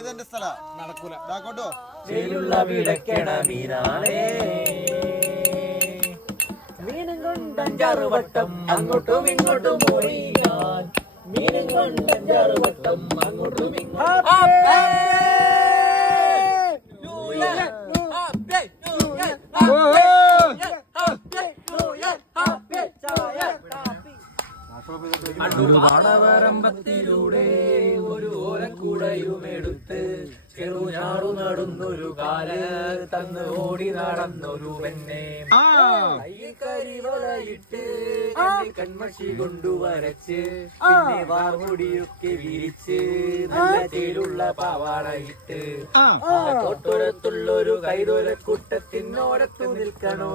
ഇതെന്റെ സ്ഥലം നടക്കൂല ഇതാക്കോട്ടോ വിടക്കണ മീനാണേ മീനും കൊണ്ടഞ്ചാറ് വട്ടം അങ്ങോട്ടും ഇങ്ങോട്ടും ഓടി ഞാൻ മീനും കൊണ്ടഞ്ചാറ് വട്ടം അങ്ങോട്ടും ഇങ്ങോട്ടും പാടവരമ്പത്തിലൂടെ ഒരു ഓലക്കൂടയുമെടുത്ത് ചെറുഞാറു നടന്നൊരു കാല് തന്ന് ഓടി നടന്നൊരു പെണ്ണെ കരിവളയിട്ട് കൺമഷി കൊണ്ടുവരച്ച് പിന്നെ വാർമുടിയൊക്കെ വിരിച്ച് നല്ല ചേലുള്ള പാവാടയിട്ട് തൊട്ടടുത്തുള്ളൊരു കൈതൊലക്കൂട്ടത്തിനോരത്തു നിൽക്കണോ